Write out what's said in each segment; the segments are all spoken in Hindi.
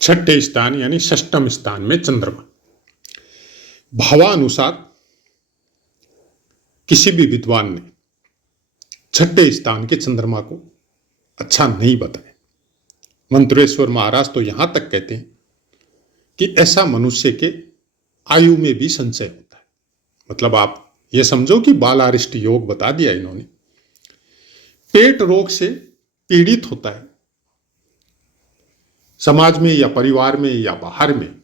छठे स्थान यानी षष्ठम स्थान में चंद्रमा। भावानुसार किसी भी विद्वान ने छठे स्थान के चंद्रमा को अच्छा नहीं बताया। मंत्रेश्वर महाराज तो यहां तक कहते हैं कि ऐसा मनुष्य के आयु में भी संशय होता है। मतलब आप ये समझो कि बालारिष्ट योग बता दिया इन्होंने। पेट रोग से पीड़ित होता है, समाज में या परिवार में या बाहर में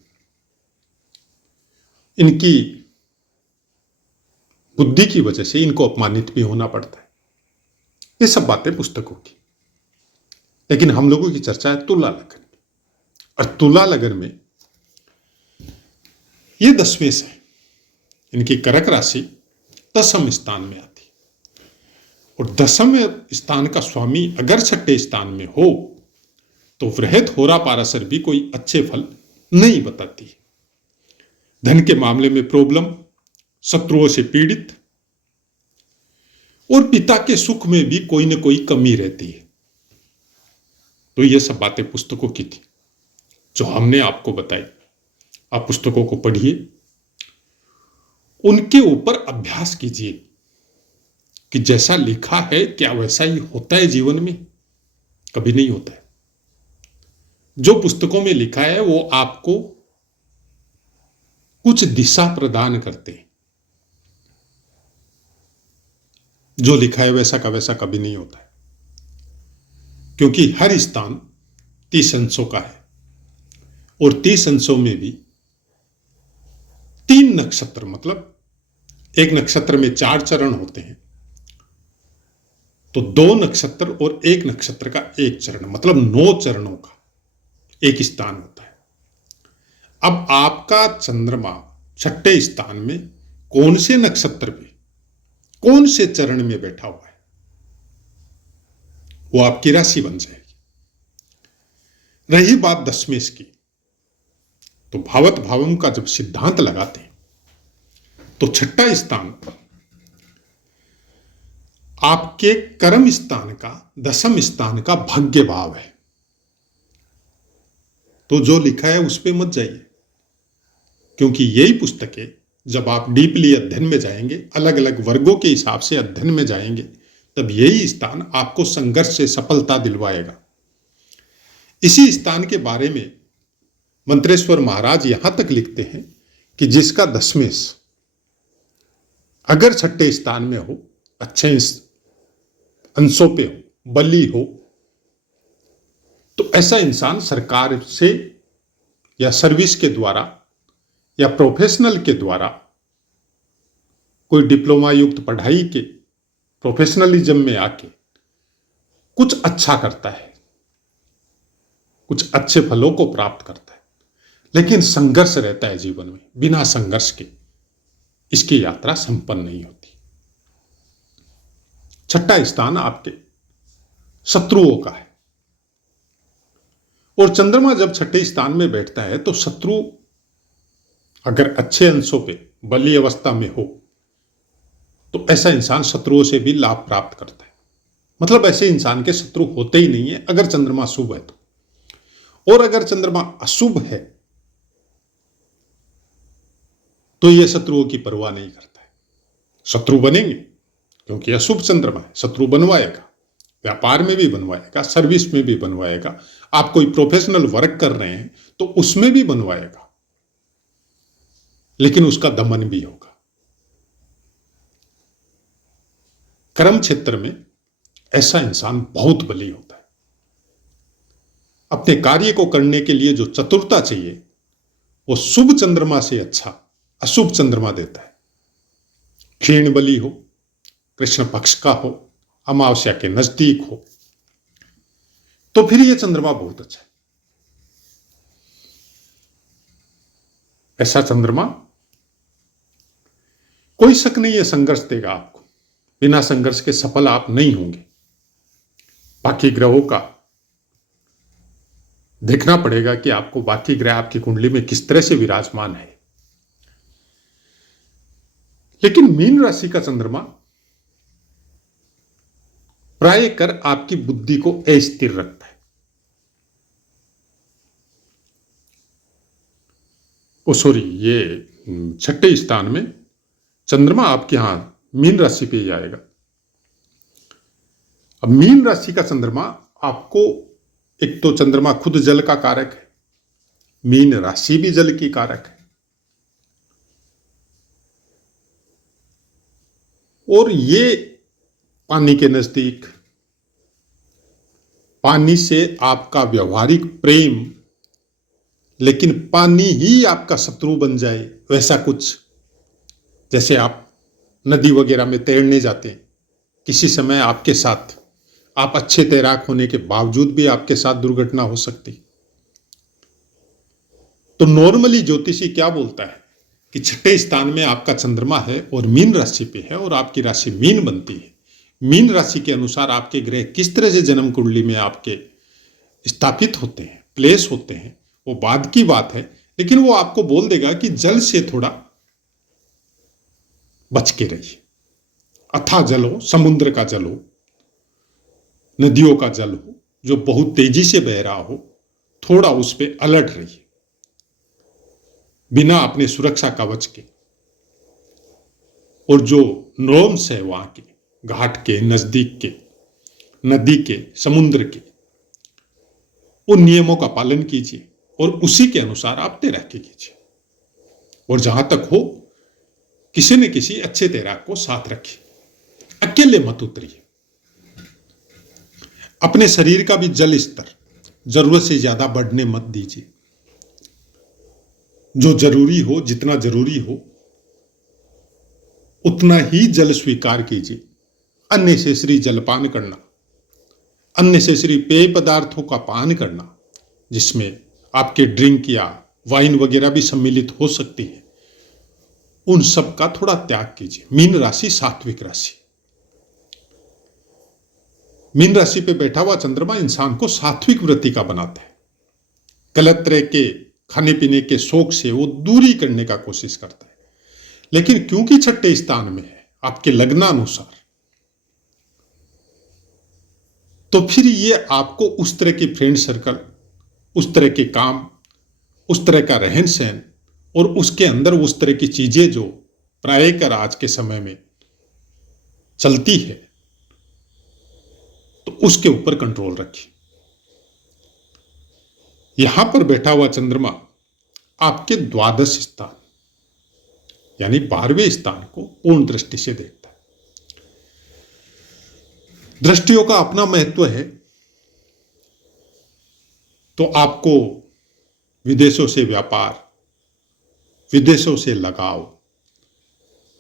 इनकी बुद्धि की वजह से इनको अपमानित भी होना पड़ता है। ये सब बातें पुस्तकों की, लेकिन हम लोगों की चर्चा है तुला लगन की। और तुला लगन में ये दशमेश है, इनकी कर्क राशि दसम स्थान में आती है। और दसम स्थान का स्वामी अगर छठे स्थान में हो तो वृहत होरा पाराशर भी कोई अच्छे फल नहीं बताती है। धन के मामले में प्रॉब्लम, शत्रुओं से पीड़ित और पिता के सुख में भी कोई न कोई कमी रहती है। तो ये सब बातें पुस्तकों की थी जो हमने आपको बताई। आप पुस्तकों को पढ़िए, उनके ऊपर अभ्यास कीजिए कि जैसा लिखा है क्या वैसा ही होता है जीवन में? कभी नहीं होता है। जो पुस्तकों में लिखा है वो आपको कुछ दिशा प्रदान करते हैं। जो लिखा है वैसा का वैसा कभी नहीं होता है, क्योंकि हर स्थान 30 अंशों का है और 30 अंशों में भी 3 नक्षत्र, मतलब एक नक्षत्र में 4 चरण होते हैं, तो 2 नक्षत्र और एक नक्षत्र का एक चरण, मतलब 9 चरणों का एक स्थान होता है। अब आपका चंद्रमा छठे स्थान में कौन से नक्षत्र पे, कौन से चरण में बैठा हुआ है, वो आपकी राशि बन जाएगी। रही बात दशमेश की, तो भावत भावम का जब सिद्धांत लगाते हैं तो छठा स्थान आपके कर्म स्थान का, दसम स्थान का भाग्य भाव है। तो जो लिखा है उस पे मत जाइए, क्योंकि यही पुस्तकें जब आप डीपली अध्ययन में जाएंगे, अलग अलग वर्गों के हिसाब से अध्ययन में जाएंगे, तब यही स्थान आपको संघर्ष से सफलता दिलवाएगा। इसी स्थान के बारे में मंत्रेश्वर महाराज यहां तक लिखते हैं कि जिसका दशमेश अगर छठे स्थान में हो, अच्छे अंशों पे हो, बली हो, तो ऐसा इंसान सरकार से या सर्विस के द्वारा या प्रोफेशनल के द्वारा, कोई डिप्लोमा युक्त पढ़ाई के प्रोफेशनलिज्म में आके कुछ अच्छा करता है, कुछ अच्छे फलों को प्राप्त करता है। लेकिन संघर्ष रहता है जीवन में, बिना संघर्ष के इसकी यात्रा संपन्न नहीं होती। छठा स्थान आपके शत्रुओं का है, और चंद्रमा जब छठे स्थान में बैठता है तो शत्रु अगर अच्छे अंशों पे बली अवस्था में हो तो ऐसा इंसान शत्रुओं से भी लाभ प्राप्त करता है। मतलब ऐसे इंसान के शत्रु होते ही नहीं है अगर चंद्रमा शुभ है तो। और अगर चंद्रमा अशुभ है तो यह शत्रुओं की परवाह नहीं करता है। शत्रु बनेंगे क्योंकि अशुभ चंद्रमा है, शत्रु बनवाएगा, व्यापार में भी बनवाएगा, सर्विस में भी बनवाएगा, आप कोई प्रोफेशनल वर्क कर रहे हैं तो उसमें भी बनवाएगा, लेकिन उसका दमन भी होगा। कर्म क्षेत्र में ऐसा इंसान बहुत बली होता है। अपने कार्य को करने के लिए जो चतुरता चाहिए वो शुभ चंद्रमा से अच्छा अशुभ चंद्रमा देता है। क्षीण बली हो, कृष्ण पक्ष का हो, अमावस्या के नजदीक हो, तो फिर यह चंद्रमा बहुत अच्छा है। ऐसा चंद्रमा कोई शक नहीं है संघर्ष देगा आपको, बिना संघर्ष के सफल आप नहीं होंगे। बाकी ग्रहों का देखना पड़ेगा कि आपको बाकी ग्रह आपकी कुंडली में किस तरह से विराजमान है। लेकिन मीन राशि का चंद्रमा प्राय कर आपकी बुद्धि को अस्थिर रखता है। ओ सॉरी, ये छठे स्थान में चंद्रमा आपके यहां मीन राशि पे ही आएगा। अब मीन राशि का चंद्रमा आपको, एक तो चंद्रमा खुद जल का कारक है, मीन राशि भी जल की कारक है, और ये पानी के नजदीक, पानी से आपका व्यवहारिक प्रेम, लेकिन पानी ही आपका शत्रु बन जाए, वैसा कुछ। जैसे आप नदी वगैरह में तैरने जाते हैं, किसी समय आपके साथ, आप अच्छे तैराक होने के बावजूद भी आपके साथ दुर्घटना हो सकती। तो नॉर्मली ज्योतिषी क्या बोलता है कि छठे स्थान में आपका चंद्रमा है और मीन राशि पे है, और आपकी राशि मीन बनती है। मीन राशि के अनुसार आपके ग्रह किस तरह से जन्म कुंडली में आपके स्थापित होते हैं, प्लेस होते हैं, वो बाद की बात है, लेकिन वो आपको बोल देगा कि जल से थोड़ा बच के रहिए। अथाह जल हो, समुद्र का जल हो, नदियों का जल हो जो बहुत तेजी से बह रहा हो, थोड़ा उस पर अलर्ट रहिए, बिना अपने सुरक्षा कवच के। और जो नॉर्म्स है वहां के, घाट के, नजदीक के, नदी के, समुद्र के, उन नियमों का पालन कीजिए और उसी के अनुसार आप तैराकी कीजिए। और जहां तक हो, किसी न किसी अच्छे तैराक को साथ रखिए, अकेले मत उतरिए। अपने शरीर का भी जल स्तर जरूरत से ज्यादा बढ़ने मत दीजिए। जो जरूरी हो, जितना जरूरी हो उतना ही जल स्वीकार कीजिए। अननेसेसरी जलपान करना, अननेसेसरी पेय पदार्थों का पान करना, जिसमें आपके ड्रिंक या वाइन वगैरह भी सम्मिलित हो सकती है, उन सब का थोड़ा त्याग कीजिए। मीन राशि सात्विक राशि, मीन राशि पे बैठा हुआ चंद्रमा इंसान को सात्विक वृत्ति का बनाता है। गलत तरह के खाने पीने के शौक से वो दूरी करने का कोशिश करता है। लेकिन क्योंकि छठे स्थान में है आपके लग्नानुसार, तो फिर ये आपको उस तरह की फ्रेंड सर्कल, उस तरह के काम, उस तरह का रहन सहन, और उसके अंदर उस तरह की चीजें जो प्रायकर आज के समय में चलती है, तो उसके ऊपर कंट्रोल रखिए। यहां पर बैठा हुआ चंद्रमा आपके द्वादश स्थान यानी 12वें स्थान को पूर्ण दृष्टि से देखता है। दृष्टियों का अपना महत्व है। तो आपको विदेशों से व्यापार, विदेशों से लगाव,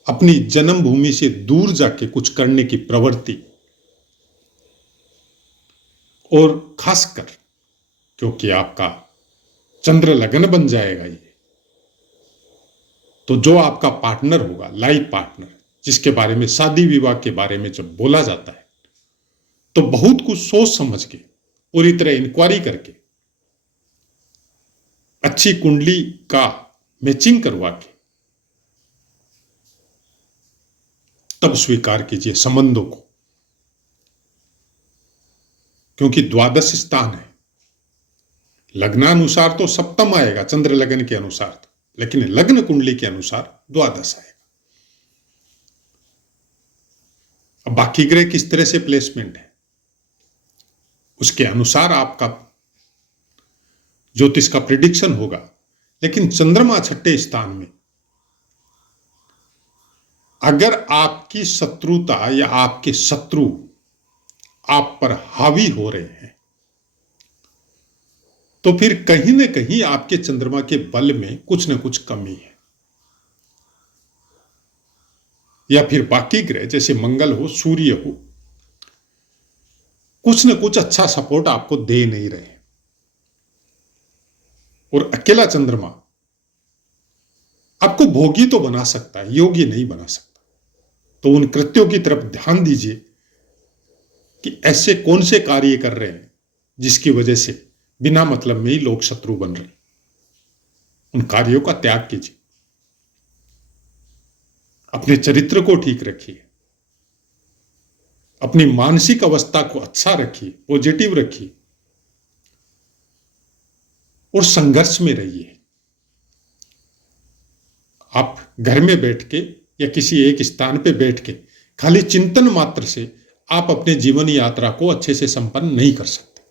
अपनी जन्मभूमि से दूर जाके कुछ करने की प्रवृत्ति, और खासकर क्योंकि आपका चंद्र लगन बन जाएगा ये, तो जो आपका पार्टनर होगा, लाइफ पार्टनर, जिसके बारे में, शादी विवाह के बारे में जब बोला जाता है, तो बहुत कुछ सोच समझ के, पूरी तरह इंक्वायरी करके, अच्छी कुंडली का मैचिंग करवा के तब स्वीकार कीजिए संबंधों को। क्योंकि द्वादश स्थान है, लग्नानुसार तो सप्तम आएगा, चंद्र लगन के अनुसार तो, लेकिन लग्न कुंडली के अनुसार द्वादश आएगा। अब बाकी ग्रह किस तरह से प्लेसमेंट है, उसके अनुसार आपका ज्योतिष का प्रिडिक्शन होगा। लेकिन चंद्रमा छठे स्थान में, अगर आपकी शत्रुता या आपके शत्रु आप पर हावी हो रहे हैं, तो फिर कहीं ना कहीं आपके चंद्रमा के बल में कुछ ना कुछ कमी है। या फिर बाकी ग्रह जैसे मंगल हो, सूर्य हो, कुछ ना कुछ अच्छा सपोर्ट आपको दे नहीं रहे। और अकेला चंद्रमा आपको भोगी तो बना सकता है, योग्य नहीं बना सकता। तो उन कृत्यों की तरफ ध्यान दीजिए कि ऐसे कौन से कार्य कर रहे हैं जिसकी वजह से बिना मतलब में ही लोग शत्रु बन रहे। उन कार्यों का त्याग कीजिए, अपने चरित्र को ठीक रखिए, अपनी मानसिक अवस्था को अच्छा रखिए, पॉजिटिव रखिए, और संघर्ष में रहिए। आप घर में बैठ के या किसी एक स्थान पे बैठ के खाली चिंतन मात्र से आप अपने जीवन यात्रा को अच्छे से संपन्न नहीं कर सकते।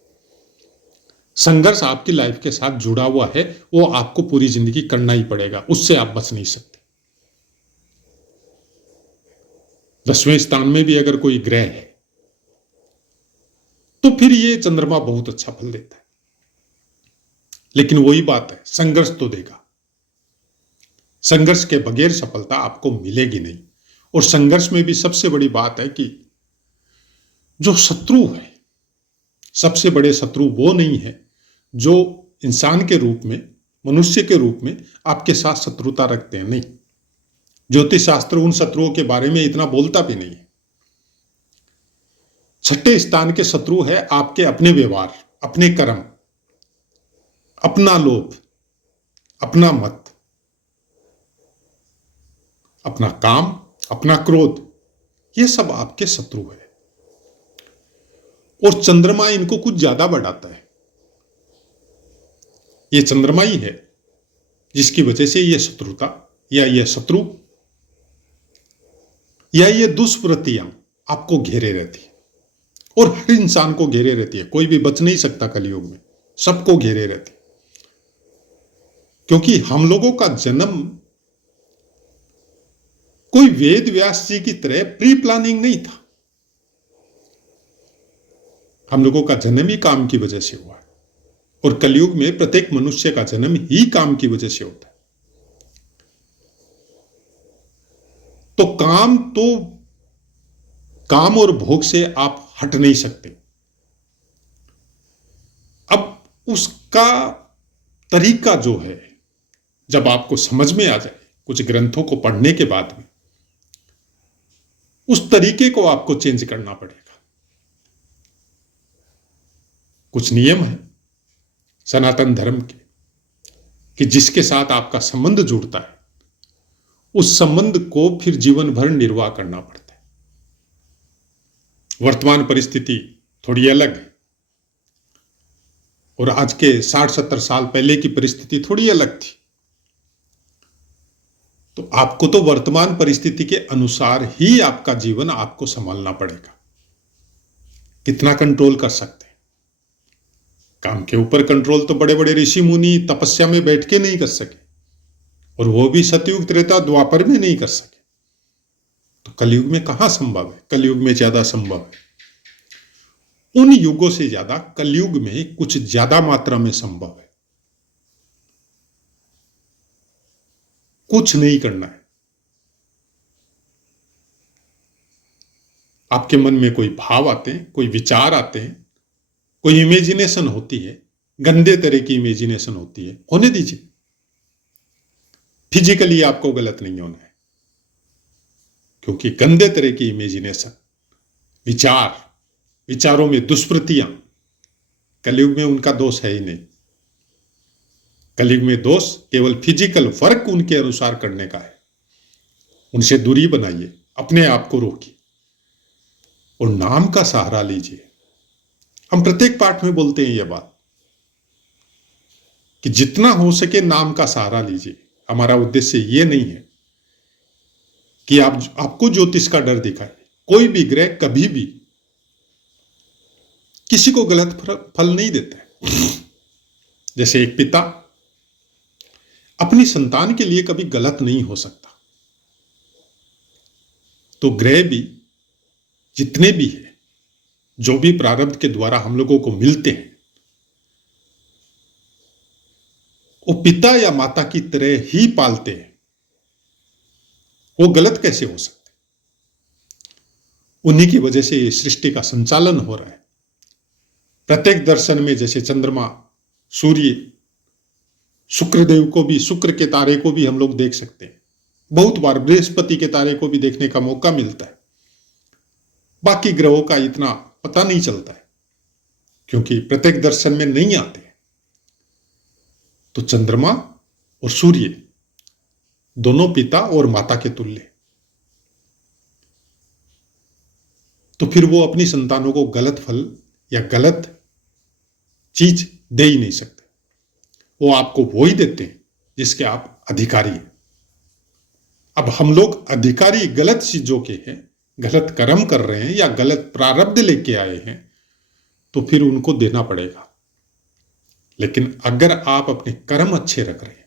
संघर्ष आपकी लाइफ के साथ जुड़ा हुआ है, वो आपको पूरी जिंदगी करना ही पड़ेगा, उससे आप बच नहीं सकते। 10वें स्थान में भी अगर कोई ग्रह है तो फिर ये चंद्रमा बहुत अच्छा फल देता है। लेकिन वही बात है, संघर्ष तो देगा। संघर्ष के बगैर सफलता आपको मिलेगी नहीं। और संघर्ष में भी सबसे बड़ी बात है कि जो शत्रु है, सबसे बड़े शत्रु वो नहीं है जो इंसान के रूप में, मनुष्य के रूप में आपके साथ शत्रुता रखते हैं, नहीं। ज्योतिष शास्त्र उन शत्रुओं के बारे में इतना बोलता भी नहीं है। 6ठे स्थान के शत्रु है आपके अपने व्यवहार, अपने कर्म, अपना लोभ, अपना मत, अपना काम, अपना क्रोध, ये सब आपके शत्रु है। और चंद्रमा इनको कुछ ज्यादा बढ़ाता है। ये चंद्रमा ही है जिसकी वजह से ये शत्रुता या ये शत्रु या ये दुष्प्रवृत्तियां आपको घेरे रहती है। और हर इंसान को घेरे रहती है, कोई भी बच नहीं सकता कलयुग में, सबको घेरे रहती है। क्योंकि हम लोगों का जन्म कोई वेद व्यास जी की तरह प्री प्लानिंग नहीं था। हम लोगों का जन्म ही काम की वजह से हुआ है। और कलयुग में प्रत्येक मनुष्य का जन्म ही काम की वजह से होता है। तो काम और भोग से आप हट नहीं सकते। अब उसका तरीका जो है, जब आपको समझ में आ जाए कुछ ग्रंथों को पढ़ने के बाद में, उस तरीके को आपको चेंज करना पड़ेगा। कुछ नियम है सनातन धर्म के कि जिसके साथ आपका संबंध जुड़ता है उस संबंध को फिर जीवन भर निर्वाह करना पड़ता है। वर्तमान परिस्थिति थोड़ी अलग है और आज के 60-70 साल पहले की परिस्थिति थोड़ी अलग थी। तो आपको तो वर्तमान परिस्थिति के अनुसार ही आपका जीवन आपको संभालना पड़ेगा। कितना कंट्रोल कर सकते हैं? काम के ऊपर कंट्रोल तो बड़े बड़े ऋषि मुनि तपस्या में बैठ के नहीं कर सके, और वो भी सतयुग त्रेता द्वापर में नहीं कर सके। तो कलयुग में कहां संभव है? कलयुग में ज्यादा संभव है। उन युगों से ज्यादा कलयुग में कुछ ज्यादा मात्रा में संभव है। कुछ नहीं करना है। आपके मन में कोई भाव आते हैं, कोई विचार आते हैं, कोई इमेजिनेशन होती है, गंदे तरह की इमेजिनेशन होती है, होने दीजिए। फिजिकली आपको गलत नहीं होना है, क्योंकि गंदे तरह की इमेजिनेशन, विचारों में दुष्प्रवृत्तियां, कलयुग में उनका दोष है ही नहीं। कलयुग में दोष केवल फिजिकल वर्क उनके अनुसार करने का है। उनसे दूरी बनाइए, अपने आप को रोकिए और नाम का सहारा लीजिए। हम प्रत्येक पाठ में बोलते हैं यह बात कि जितना हो सके नाम का सहारा लीजिए। हमारा उद्देश्य यह नहीं है कि आपको ज्योतिष का डर दिखाए। कोई भी ग्रह कभी भी किसी को गलत फल नहीं देता है। जैसे एक पिता अपनी संतान के लिए कभी गलत नहीं हो सकता, तो ग्रह भी जितने भी है, जो भी प्रारब्ध के द्वारा हम लोगों को मिलते हैं, वो पिता या माता की तरह ही पालते हैं। वो गलत कैसे हो सकते? उन्हीं की वजह से ये सृष्टि का संचालन हो रहा है। प्रत्येक दर्शन में जैसे चंद्रमा, सूर्य, शुक्रदेव को भी, शुक्र के तारे को भी हम लोग देख सकते हैं। बहुत बार बृहस्पति के तारे को भी देखने का मौका मिलता है। बाकी ग्रहों का इतना पता नहीं चलता है क्योंकि प्रत्येक दर्शन में नहीं आते हैं। तो चंद्रमा और सूर्य दोनों पिता और माता के तुल्य। तो फिर वो अपनी संतानों को गलत फल या गलत चीज दे ही नहीं सकते। वो आपको वो ही देते हैं जिसके आप अधिकारी हैं। अब हम लोग अधिकारी गलत चीजों के हैं, गलत कर्म कर रहे हैं या गलत प्रारब्ध लेके आए हैं, तो फिर उनको देना पड़ेगा। लेकिन अगर आप अपने कर्म अच्छे रख रहे हैं,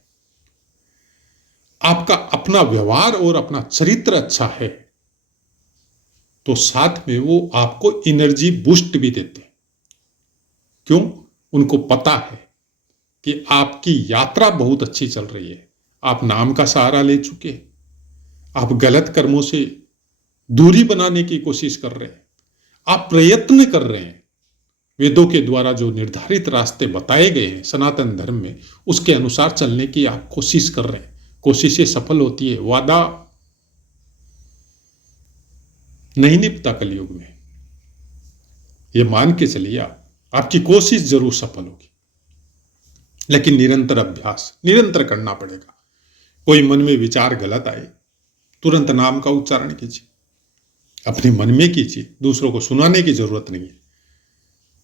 आपका अपना व्यवहार और अपना चरित्र अच्छा है, तो साथ में वो आपको एनर्जी बूस्ट भी देते हैं। क्यों? उनको पता है कि आपकी यात्रा बहुत अच्छी चल रही है, आप नाम का सहारा ले चुके हैं, आप गलत कर्मों से दूरी बनाने की कोशिश कर रहे हैं, आप प्रयत्न कर रहे हैं, वेदों के द्वारा जो निर्धारित रास्ते बताए गए हैं सनातन धर्म में, उसके अनुसार चलने की आप कोशिश कर रहे हैं। कोशिशें सफल होती है, वादा नहीं निभता कलयुग में, ये मान के चलिए आपकी कोशिश जरूर सफल होगी, लेकिन निरंतर अभ्यास निरंतर करना पड़ेगा। कोई मन में विचार गलत आए, तुरंत नाम का उच्चारण कीजिए, अपने मन में कीजिए, दूसरों को सुनाने की जरूरत नहीं है।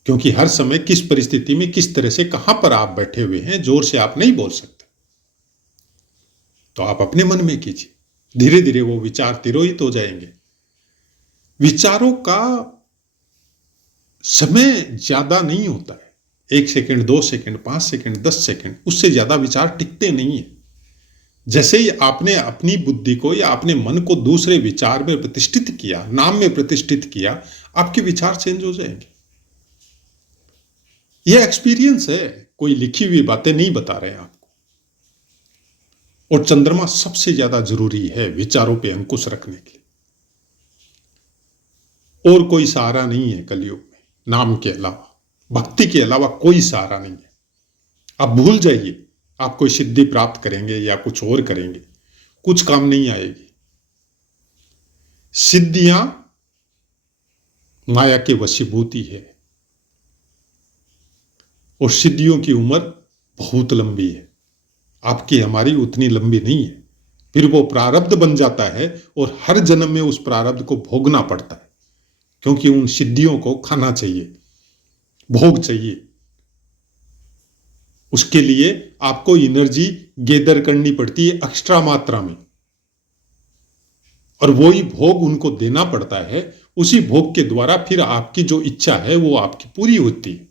क्योंकि हर समय किस परिस्थिति में किस तरह से कहां पर आप बैठे हुए हैं, जोर से आप नहीं बोल सकते, तो आप अपने मन में कीजिए, धीरे धीरे वो विचार तिरोहित हो जाएंगे। विचारों का समय ज्यादा नहीं होता है, 1 सेकंड, 2 सेकंड, 5 सेकंड, 10 सेकंड, उससे ज्यादा विचार टिकते नहीं है। जैसे ही आपने अपनी बुद्धि को या अपने मन को दूसरे विचार में प्रतिष्ठित किया, नाम में प्रतिष्ठित किया, आपके विचार चेंज हो जाएंगे। यह एक्सपीरियंस है, कोई लिखी हुई बातें नहीं बता रहे हैं आपको। और चंद्रमा सबसे ज्यादा जरूरी है विचारों पे अंकुश रखने के लिए। और कोई सहारा नहीं है कलयुग में, नाम के अलावा, भक्ति के अलावा कोई सहारा नहीं है। आप भूल जाइए आप कोई सिद्धि प्राप्त करेंगे या कुछ और करेंगे, कुछ काम नहीं आएगी। सिद्धियां माया के वशीभूति है, और सिद्धियों की उम्र बहुत लंबी है, आपकी हमारी उतनी लंबी नहीं है। फिर वो प्रारब्ध बन जाता है और हर जन्म में उस प्रारब्ध को भोगना पड़ता है, क्योंकि उन सिद्धियों को खाना चाहिए, भोग चाहिए। उसके लिए आपको एनर्जी गैदर करनी पड़ती है एक्स्ट्रा मात्रा में, और वही भोग उनको देना पड़ता है। उसी भोग के द्वारा फिर आपकी जो इच्छा है वो आपकी पूरी होती है।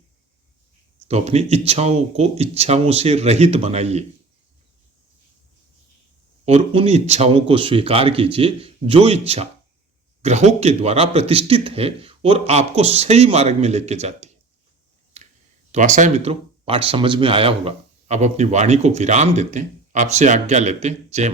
तो अपनी इच्छाओं को इच्छाओं से रहित बनाइए और उन इच्छाओं को स्वीकार कीजिए जो इच्छा ग्रहों के द्वारा प्रतिष्ठित है और आपको सही मार्ग में लेके जाती है। तो आशा है मित्रों पाठ समझ में आया होगा। अब अपनी वाणी को विराम देते हैं, आपसे आज्ञा लेते हैं। जय